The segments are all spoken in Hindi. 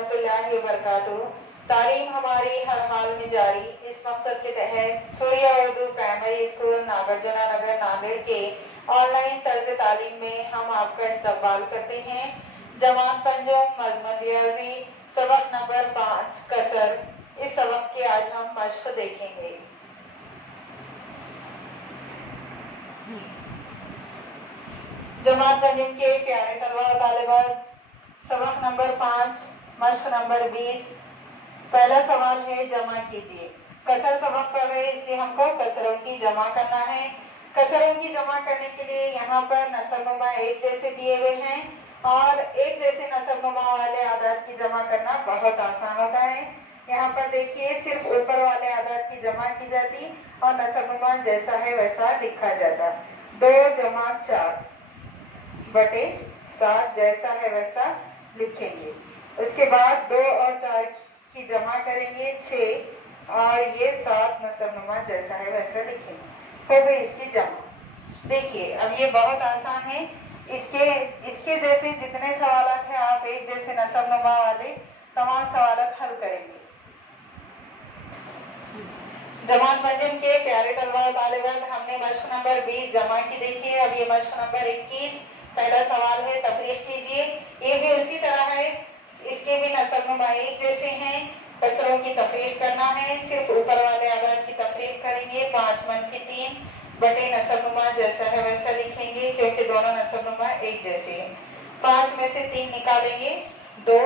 रहमतुल्लाहि व बरकातुहू। तालीम हमारी हर हाल में जारी, इस मकसद के तहत सूर्या उर्दू प्राइमरी स्कूल नागार्जुना नगर नांदेड़ के ऑनलाइन तर्ज तालीम में हम आपका इस्तकबाल करते हैं। जमात पंजुम मजमून रियाजी सबक नंबर 5 कसर। इस सबक के आज हम मश्क देखेंगे। जमात पंजुम के प्यारे तलबा और तालिबात, सबक नंबर 5 मश्क नंबर 20। पहला सवाल है जमा कीजिए। कसर सबक पढ़ रहे हैं इसलिए हमको कसरों की जमा करना है। कसरों की जमा करने के लिए यहाँ पर नसबनुमा एक जैसे दिए हुए हैं और एक जैसे नसबनुमा वाले आदाद की जमा करना बहुत आसान होता है। यहाँ पर देखिए सिर्फ ऊपर वाले आदाद की जमा की जाती और नसबनुमा जैसा है वैसा लिखा जाता। 2 जमा 4 बटे 7 जैसा है वैसा लिखेंगे। उसके बाद 2 और 4 की जमा करेंगे 6 और ये 7 नसबनुमा जैसा है वैसा लिखेंगे। हो गई इसकी जमा। देखिए अब ये बहुत आसान है। इसके जैसे जितने सवाल हैं आप एक जैसे नसबनुमा वाले तमाम सवाल हल करेंगे। जमात पंजुम के प्यारे तलबा और तालिबात, हमने मश्क नंबर 20 जमा की देखी है। अब ये मश्क नंबर 21 पहला सवाल है, तफरीक कीजिए। ये भी उसी तरह है, इसके भी नसबनुमा एक जैसे हैं। कसरों की तफरीक करना है, सिर्फ ऊपर वाले आदाद की तफरीक करेंगे। 5 मन की 3 बटे नसबनुमा जैसा है वैसा लिखेंगे क्योंकि दोनों नसबनुमा एक जैसे हैं। 5 में से 3 निकालेंगे 2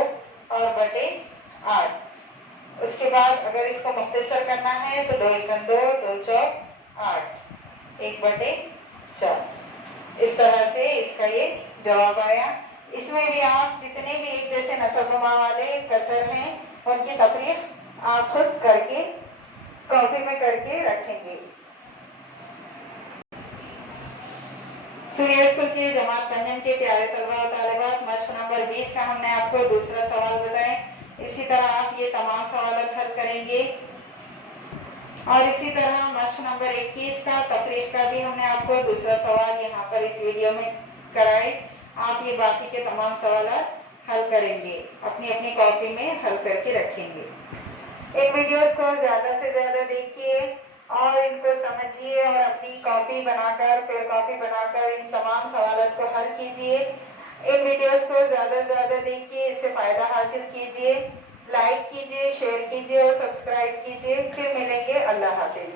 और बटे 8। उसके बाद अगर इसको मुख्तसर करना है तो 2 एकम 2 2 चौक 8 1 बटे 4। इस तरह से इसका ये जवाब आया। इसमें भी आप जितने भी एक जैसे नसबनुमा वाले कसर हैं उनकी तफरीक आप खुद करके कॉपी में करके रखेंगे। सूर्य स्कूल के जमात पंजुम के प्यारे तलबा और तालिबात, मश्क नंबर 20 का हमने आपको दूसरा सवाल बताया। इसी तरह आप ये तमाम सवाल हल करेंगे और इसी तरह मश्क नंबर 21 का तफरीक का भी हमने आपको दूसरा सवाल यहाँ पर इस वीडियो में कराए। आप ये बाकी के तमाम सवाल हल करेंगे, अपनी अपनी कॉपी में हल करके रखेंगे। इन वीडियोस को ज़्यादा से ज़्यादा देखिए और इनको समझिए और अपनी कॉपी बनाकर फिर कॉपी बनाकर इन तमाम सवालों को हल कीजिए। इन वीडियोस को ज़्यादा से ज़्यादा देखिए, इससे फ़ायदा हासिल कीजिए। लाइक कीजिए, शेयर कीजिए और सब्सक्राइब कीजिए। फिर मिलेंगे। अल्लाह हाफिज़।